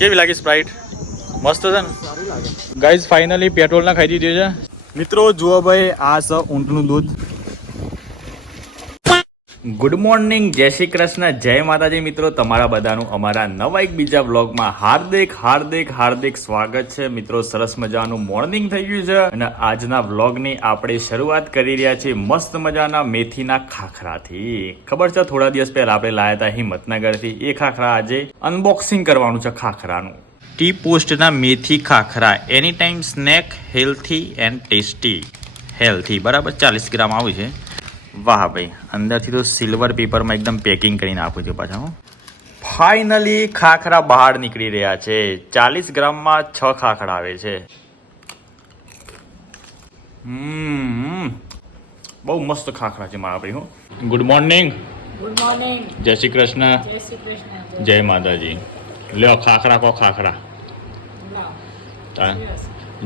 કેવી લાગી સ્પ્રાઇટ મસ્ત છે ને? ગાઈઝ ફાઇનલી પેટ્રોલ ના ખાઈ દીધું છે. મિત્રો જુઓ ભાઈ આ છે ઊંટનું દૂધ. ગુડ મોર્નિંગ જય શ્રી કૃષ્ણ, જય માતાજી મિત્રો, તમારા બધાનું અમારા નવા એક બીજા બ્લોગમાં હાર્દિક હાર્દિક હાર્દિક સ્વાગત છે. મિત્રો, સરસ મજાનું મોર્નિંગ થઈ ગયું છે અને આજના વ્લોગની આપણે શરૂઆત કરી રહ્યા છીએ મસ્ત મજાના મેથીના ખાખરાથી. ખબર છે, થોડા દિવસ પહેલા આપણે લાયા હતા હિંમતનગરથી. એ ખાખરા આજે અનબોક્સિંગ કરવાનું છે ખાખરાનું. ટી પોસ્ટના મેથી khakhra anytime snack healthy and tasty healthy બરાબર, ચાલીસ ગ્રામ આવ્યું છે. વાહ ભાઈ અંદરથી તો સિલ્વર પેપરમાં એકદમ પેકિંગ કરીને આપું છું પાછા હું. ફાઇનલી ખાખરા બહાર નીકળી રહ્યા છે. ચાલીસ ગ્રામમાં છ ખાખરા આવે છે. બહુ મસ્ત ખાખરા છે મારા ભાઈ હું. ગુડ મોર્નિંગ ગુડ મોર્નિંગ જય શ્રી કૃષ્ણ. જય શ્રી કૃષ્ણ. જય માતાજી. લ્યો ખાખરા કો ખાખરા.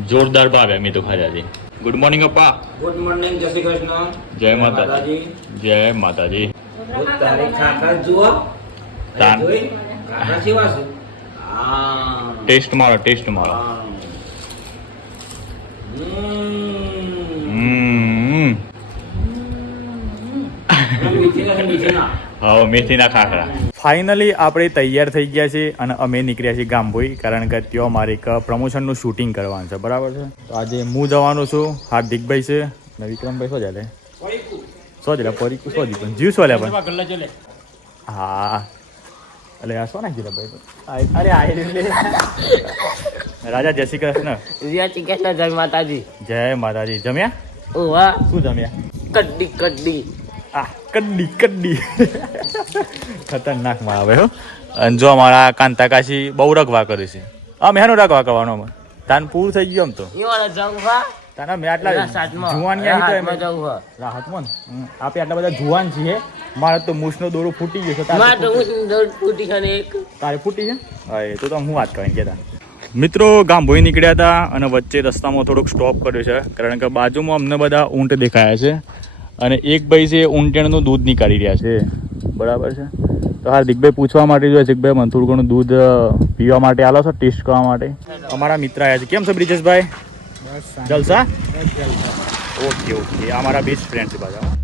જોરદાર ભાવે અમે તો ખાધા છે ગુડ મોર્નિંગ અપ્પા ગુડ મોર્નિંગ જય શ્રી કૃષ્ણ જય માતાજી જય માતાજી તારી ખાખરા જુઓ જોઈ? ખાખરા કેવા છે ટેસ્ટ મારો ટેસ્ટ મારો. હા મેથીના ખાખરા ફાઇનલી આપણે તૈયાર થઈ ગયા છીએ અને અમે નીકળ્યા છીએ ગામભોઈ કારણ કે ત્યાં મારે એક પ્રમોશનનું શૂટિંગ કરવાનું છે. બરાબર છે? તો આજે હું જવાનું છું હાર્દિકભાઈ છે અને વિક્રમભાઈ શું ચાલે? શું ચાલે? પરીકુ શું દીધું જીવ શું પણ? હા. એટલે આ શું નાખી ભાઈ? અરે રાજા જય શ્રી કૃષ્ણ. જય શ્રી કૃષ્ણ જય માતાજી. જય માતાજી. જમ્યા? ઓ વાહ શું જમ્યા? કડ્ડી કડ્ડી. આ કડ્ડી કડ્ડી. ખતરનાકમાં આવે હો. અને જો અમારા કાંતાકાશી બહુ રગવા કરે છે. આ મેનો રગવા કરવાનો અમે તાન પૂર થઈ ગયો આમ તો. હા. તાના મેં આટલા જુવાન હા. રાહતમાં ને આપે આટલા બધા જુવાન છીએ. મારે તો મૂછનો દોરો ફૂટી ગયો છે. તારે હું ફૂટી ખાને એક. તારે ફૂટી છે? હા એ તો તો હું વાત કરીને કહેતા મિત્રો ગામભોઈ નીકળ્યા હતા અને વચ્ચે રસ્તામાં થોડુંક સ્ટોપ કર્યું છે. કારણ કે બાજુમાં અમને બધા ઊંટ દેખાયા છે. અને એક ભાઈ છે ઊંટેણનું દૂધ નીકાળી રહ્યા છે. બરાબર છે? તો હાર્દિકભાઈ પૂછવા માટે જોઈએ કે મને થોડું ઘણું દૂધ પીવા માટે આલો છો ટેસ્ટ કરવા માટે? અમારા મિત્ર આવ્યા છે. કેમ છો બ્રિજેશભાઈ? જલસા? Okay okay. અમારા મારા બેસ્ટ ફ્રેન્ડ છે પાછા.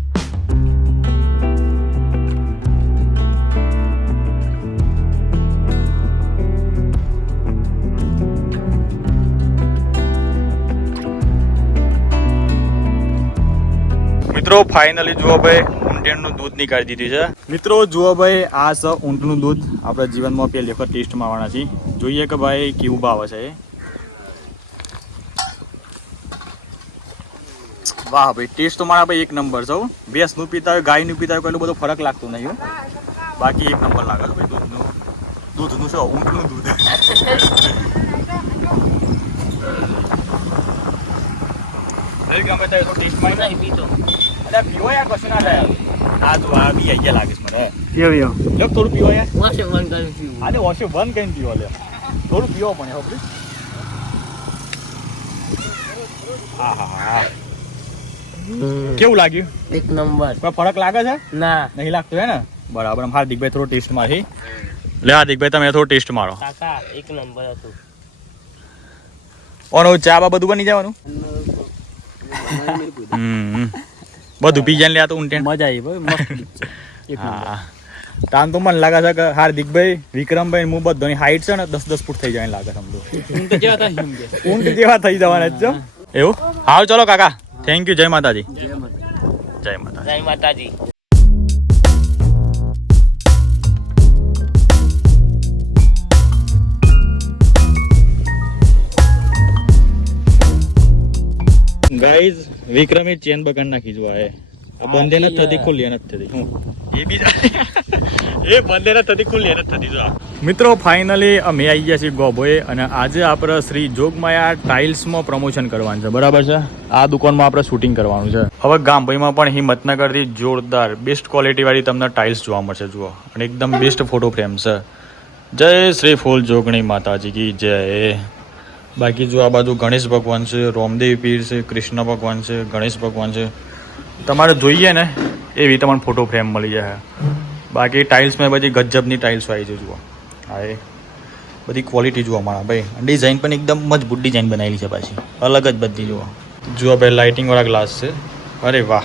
મિત્રો ફાઇનલી જુઓ ભાઈ ઊંટેણનું દૂધ નીકાળી દીધું છે. મિત્રો જુઓ ભાઈ આ છે ઊંટનું દૂધ આપણા જીવનમાં પહેલી વખત ટેસ્ટ મારવાના છીએ જોઈએ કે ભાઈ કેવું ભાવ છે. વાહ ભાઈ ટેસ્ટ તો મારા ભાઈ એક નંબર છે ભેંસનું પીતા હોય ગાયનું પીતા હોય કોઈ એટલો બધો ફરક લાગતો નહીં બાકી એક નંબર લાગે છે ભાઈ દૂધનું. દૂધનું છે ઊંટનું દૂધ. ગમે તો ટેસ્ટ મારી નહીં પીતો. અરે પીવો યાર કશું ના થાય. આ તો આ બી અહીંયા લાગીશ લાગે છે મને. કેવી? લો થોડું પીવો યાર. વાસે બંધ કરી પીવો આને વોશે બંધ કરીને પીવો લે થોડું પીવો પણ હો પ્લીઝ હા હા હા. કેવું લાગ્યું? એક નંબર. કોઈ ફરક લાગે છે? ના. નહીં લાગતું હે ને? બરાબર હાર્દિકભાઈ થોડો ટેસ્ટ મારી. લે હાર્દિકભાઈ તમે થોડો ટેસ્ટ મારો. કાકા એક નંબર હતું. ઓનો ચા બા બધું બની જવાનું? હમ. બધું પી જાય લે તો ઊંટે. મજા આવી ભાઈ મસ્ત એક હા. તાન તો મને લાગે છે કે હાર્દિકભાઈ વિક્રમભાઈ હું બધાની હાઈટ છે ને દસ દસ ફૂટ થઈ જાય લાગે સમજો ઊંટ જેવા થઈ જવાના જ. છો એવું? હાલ ચલો કાકા. થેન્ક યુ જય માતાજી. જય માતા જય માતાજી. ગાઈઝ વિક્રમે ચેન બગાડ નાખી જો આ આ બંધે નથી થતી ખુલ્લી નથી થતી. હું. એ બી એ બંધે નથી થતી ખુલ્લી નથી થતી જો મિત્રો ફાઇનલી અમે આવી ગયા છીએ ગોભોએ અને આજે આપણે શ્રી જોગમાયા ટાઇલ્સમાં પ્રમોશન કરવાનું છે. બરાબર છે? આ દુકાનમાં આપણે શૂટિંગ કરવાનું છે. હવે ગામભાઈમાં પણ હિંમતનગરથી જોરદાર બેસ્ટ ક્વોલિટીવાળી તમને ટાઇલ્સ જોવા મળશે જુઓ. અને એકદમ બેસ્ટ ફોટો ફ્રેમ છે. જય શ્રી ફૂલ જોગણી માતાજી કી જય. બાકી જો આ બાજુ ગણેશ ભગવાન છે, રોમદેવ પીર છે, કૃષ્ણ ભગવાન છે, ગણેશ ભગવાન છે, તમારે જોઈએ ને, એવી તમને ફોટો ફ્રેમ મળી જાય. બાકી ટાઇલ્સમાં બધી ગજબની ટાઇલ્સ આવી છે, જુઓ. હા, એ બધી ક્વોલિટી જુઓ મારા ભાઈ. ડિઝાઇન પણ એકદમ મજબૂત ડિઝાઇન બનાવેલી છે પાછી. અલગ જ બધી, જુઓ. જુઓ ભાઈ લાઇટિંગવાળા ગ્લાસ છે. અરે વાહ.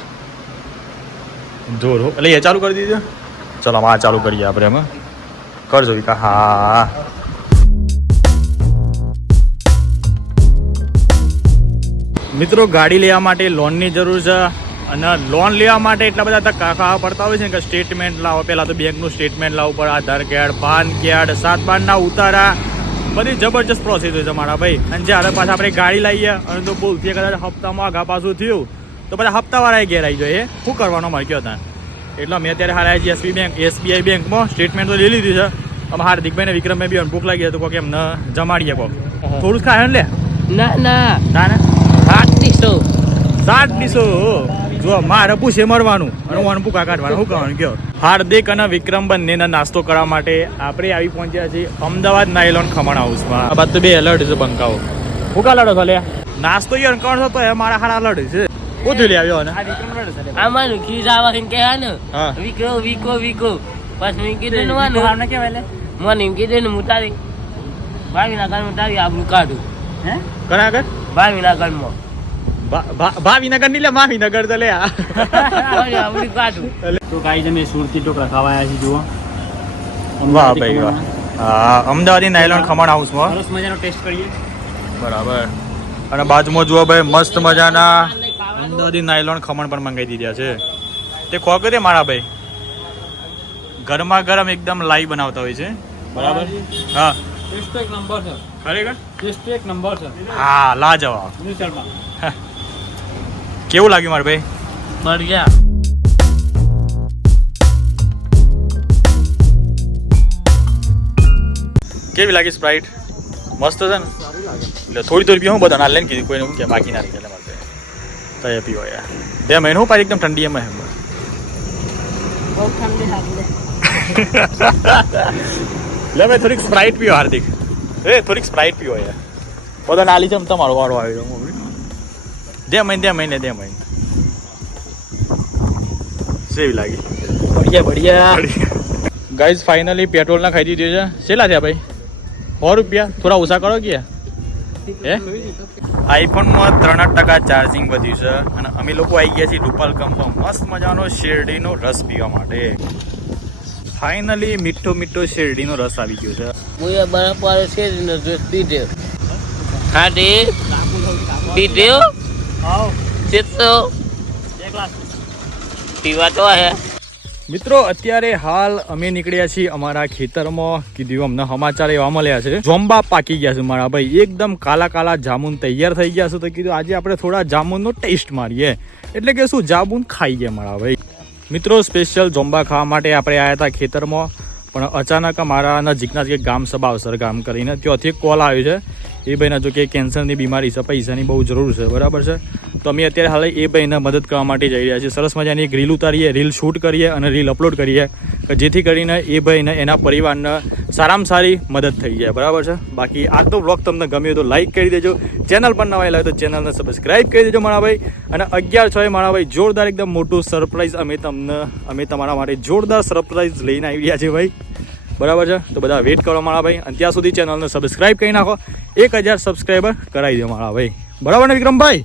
જોરો. એટલે એ ચાલુ કરી દીધું. ચલો આ ચાલુ કરીએ આપણે એમાં. કરજો વિકા હા. મિત્રો ગાડી લેવા માટે લોનની જરૂર છે અને લોન લેવા માટે એટલા બધા કાકા પડતા હોય છે કે સ્ટેટમેન્ટ લાવો. પહેલાં તો બેંકનું સ્ટેટમેન્ટ લાવવું પડે આધાર કાર્ડ પાન કાર્ડ સાત બારના ઉતારા. બધી જબરજસ્ત પ્રોસેસ હોય છે મારા ભાઈ. અને જ્યારે પાછા આપણે ગાડી લઈએ અને તો ભૂલથી કદાચ હપ્તામાં આગા પાછું થયું તો બધા હપ્તાવાળાએ ઘેર આવી જોઈએ. શું કરવાનો મળ્યો હતા એટલે મેં અત્યારે હારા એસબી બેંક એસબીઆઈ બેંકમાં સ્ટેટમેન્ટ તો લઈ લીધી છે. અમે હાર્દિકભાઈ ને વિક્રમભાઈ બી ભૂખ લાગી તો કોક એમને જમાડીએ કોક. થોડું ખાય ને લે. ના ના. ના ને સાત ડીસો જો મારે પૂછે મરવાનું અને હું અનપુકા કાઢવાનું શું કહેવાનું કયો? હાર્દિક અને વિક્રમ બંનેના નાસ્તો કરવા માટે આપણે આવી પહોંચ્યા છીએ અમદાવાદ નાયલોન ખમણ હાઉસમાં. આ બાદ તો બે એલર્ટ છે બંકાઓ ભૂકા લડો ખાલે લે નાસ્તો યાર કોણ થતો એ મારા હારા લડ છે. બધું લઈ આવ્યો ને આમાં ખીસ આવા છે કે હા ને વિકો વિકો વીકો વીકો. પછી મેં કીધું ને વાનું મને એમ કીધું ને હું તારી ભાવીના ઘરમાં તારી આબરું કાઢું. કના આગળ? ભાવીના ઘરમાં. ભાવીનગરની લે માવીનગર તો લે આ. તો કાંઈ તમે સુરતી ઢોકળા ખાવા આવ્યા છે જુઓ. વાહ ભાઈ વાહ. હા અમદાવાદી નાયલોન ખમણ હાઉસમાં સરસ મજાનો ટેસ્ટ કરીએ. બરાબર. અને બાજુમાં જુઓ ભાઈ મસ્ત મજાના અમદાવાદી નાયલોન ખમણ પણ મંગાવી દીધા છે. તે ખોક દે મારા ભાઈ? ગરમા ગરમ એકદમ લાઈવ બનાવતા હોય છે. બરાબર? હા. ટેસ્ટ એક નંબર છે. ખરેખર? ટેસ્ટ એક નંબર છે. હા લાજવાબ. કેવું લાગ્યું મારા ભાઈ? બઢિયા. કેવી લાગી સ્પ્રાઇટ મસ્ત છે ને? એટલે થોડી થોડી પીવું બધા ના લઈને કીધું કોઈને હું કે બાકી ના રહી એટલે મારે તો એ પીવો યાર. બે મહિનો હું પાછી એકદમ ઠંડી એમ એમ. લે મેં થોડીક સ્પ્રાઇટ પીવો હાર્દિક. એ થોડીક સ્પ્રાઇટ પીવો યાર. બધા નાલી છે તમારો વાળો આવ્યો દે મહિને દે મહિને દે મહિને. સેવી લાગી. બઢિયા બઢિયા. ગાઈઝ ફાઇનલી પેટ્રોલ ના ખાઈ દીધું છે. શેલા થયા ભાઈ? સો રૂપિયા. થોડા ઓછા કરો કે? હે? આઈફોનમાં ત્રણ ટકા ચાર્જિંગ વધ્યું છે અને અમે લોકો આવી ગયા છીએ રૂપાલ કંપમાં મસ્ત મજાનો શેરડીનો રસ પીવા માટે. ફાઇનલી મીઠો મીઠો શેરડીનો રસ આવી ગયો છે. હું બરાબર શેરડીનો રસ ને હા દે. પીધે? છે તો પીવા તો હે. મિત્રો અત્યારે હાલ અમે નીકળ્યા છીએ અમારા ખેતરમાં કીધું અમને સમાચાર એવા મળ્યા છે. જોંબા પાકી ગયા છે મારા ભાઈ. એકદમ કાલા કાલા જામુન તૈયાર થઈ ગયા છે. તો કીધું આજે આપણે થોડા જામુનનો ટેસ્ટ મારીએ. એટલે કે શું જામુન ખાઈ ગયા મારા ભાઈ. મિત્રો સ્પેશિયલ જોંબા ખાવા માટે આપણે આવ્યા હતા ખેતરમાં. પણ અચાનક અમારા નજીકના જે ગામ સભા અવસર ગામ કરીને ત્યાંથી કોલ આવ્યો છે. એ ભાઈના જો કે કેન્સરની બીમારી છે, પૈસાની બહુ જરૂર છે, બરાબર છે? તો અમે અત્યારે હાલ એ ભાઈને મદદ કરવા માટે જઈ રહ્યા છીએ. સરસ મજાની એક રીલ ઉતારીએ, રીલ શૂટ કરીએ અને રીલ અપલોડ કરીએ, કે જેથી કરીને એ ભાઈને એના પરિવારને સારામાં સારી મદદ થઈ જાય, બરાબર છે? બાકી આજનો બ્લોગ તમને ગમ્યો તો લાઈક કરી દેજો. ચેનલ પર નવા લાવે તો ચેનલને સબસ્ક્રાઇબ કરી દેજો મારા ભાઈ અને અગિયાર છ એ મારા ભાઈ જોરદાર એકદમ મોટું સરપ્રાઈઝ અમે તમને, અમે તમારા માટે જોરદાર સરપ્રાઈઝ લઈને આવી રહ્યા છીએ ભાઈ. બરાબર છે? તો બધા વેઇટ કરો મારા ભાઈ. અને ત્યાં સુધી ચેનલને સબસ્ક્રાઇબ કરી નાખો. એક હજાર સબસ્ક્રાઈબર કરાવી દો મારા ભાઈ. બરાબર ને વિક્રમભાઈ?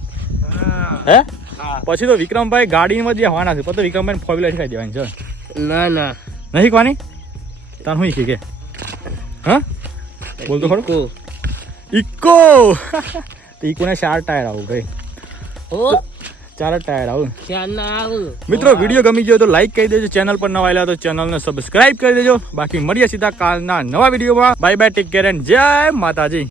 હે. પછી તો વિક્રમભાઈ ગાડીમાં જે હવાના છે પછી વિક્રમભાઈ ફોર વ્હીલર ખાઈ દેવાની છે. ના ના. નહીં શીખવાની? તાર હું શીખે કે? હા? બોલતો ખરું. ઇકો. ઇકોને ચાર ટાયર આવું ભાઈ. ઓ ચાર ટાયર આવું. મિત્રો વીડિયો ગમી ગયો તો લાઈક કરી દેજો ચેનલ પર નવા આવેલા તો ચેનલને સબસ્ક્રાઇબ કરી દેજો. બાકી મળીએ સીધા કાલના નવા વિડીયોમાં. Bye bye take care and જય માતાજી.